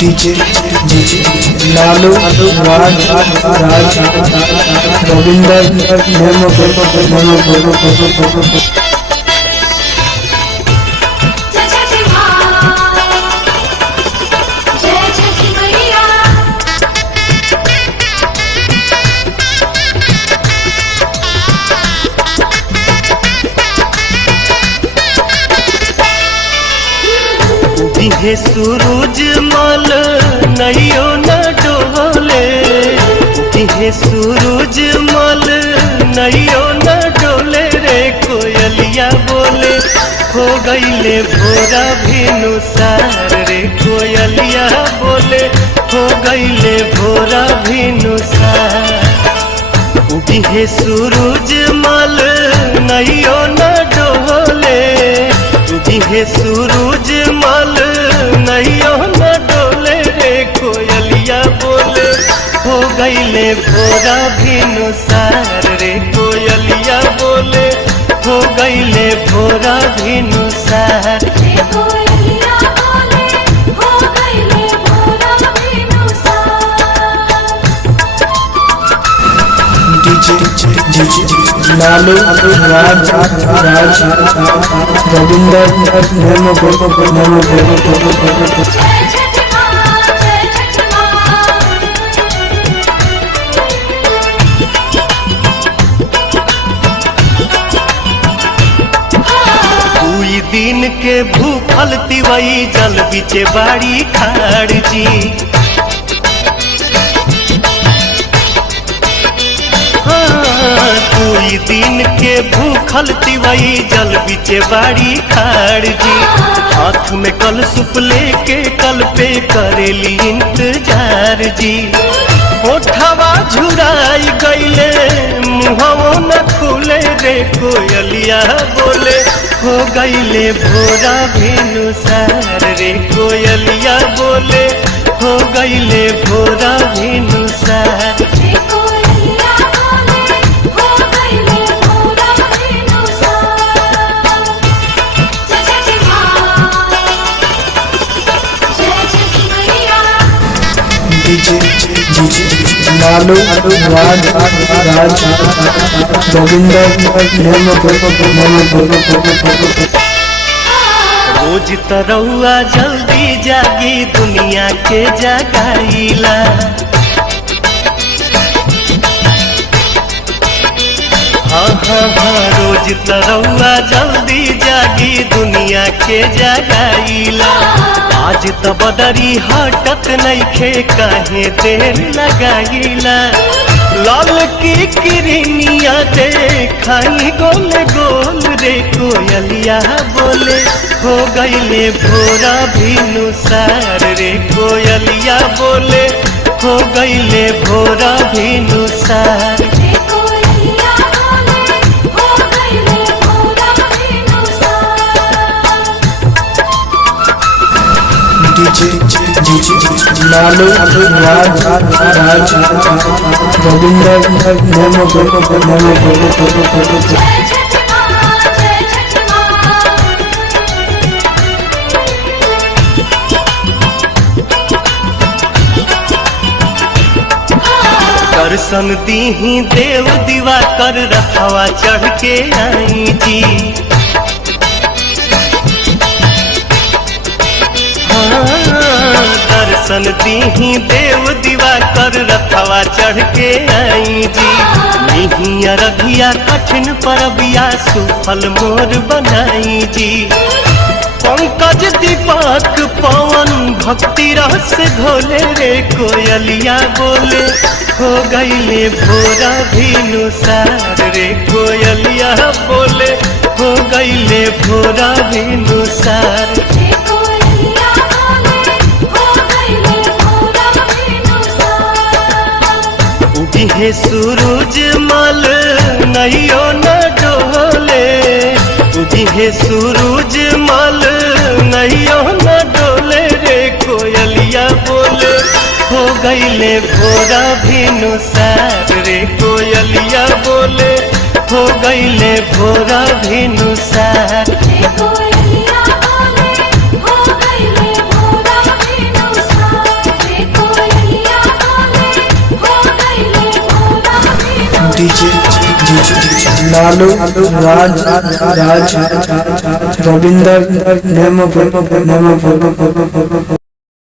DJ Lalu राज रविंदर नेमो हे सूरज मल नैयो न डोले, हे सूरज मल नैयो न डोले रे कोयलिया बोले हो गईले भोरा भिनुसार रे कोयलिया बोले हो गईले भोरा भिनुसार। हे सूरज मल नैयो न डोले, हे सूरज मल नैयो न डोले रे कोयलिया बोले हो गईले भोरा भिनुसार रे कोयलिया बोले हो गईले भोरा भिनुसार। लालू राज रविंदर नेमो दिन के भूखल तिवई जल बिचे बाड़ी खाड़ जी, कोई दिन के भूखल तिवई जल बिचे बाड़ी खाड़ जी। हाथ में कल सुप लेके कल पे करेली इंतजार जी। ओठवा झुराई गईले मुहवो न खुले रे कोयलिया बोले हो गईले भोरा भिनुसार रे कोयलिया बोले हो गईले भोरा भिनुसार। लालू राज रविंदर नेमो रोज तरौआ जल्दी जागी दुनिया के जगाईला, हाँ रोज तरौआ जल्दी जागी दुनिया के जगाईला। आज तो बदरी हटत नइखे काहे देर लगाईला। लाल की किरनिया देखाई गोल गोल रे कोयलिया बोले हो गईले भोरा भिनुसार रे कोयलिया बोले हो गईले भोरा भिनुसार। लालू राज रविंदर नेमो दर्शन दीही देव दीवा कर रखवा चढ़ के आई जी। दर्शन दीही देव दीवा कर रखवा चढ़ के आई जी। नहीं रघिया कठिन परबिया सुफल मोर बनाई जी। पंकज दीपक पवन भक्ति रस घोले रे कोयलिया बोले हो गईले भोरा भिनुसार रे कोयलिया बोले हो गईले भोरा भिनुसार। हे सूरज मल नैयो न डोले, हे सूरज मल नैयो न डोले रे कोयलिया बोले हो गईले भोरा भिनुसार रे कोयलिया बोले हो गईले भोरा भिनुसार। कोयलिया बोले हो गईले भोरा भिनुसार। डीजे लालू राज रविंदर नेमो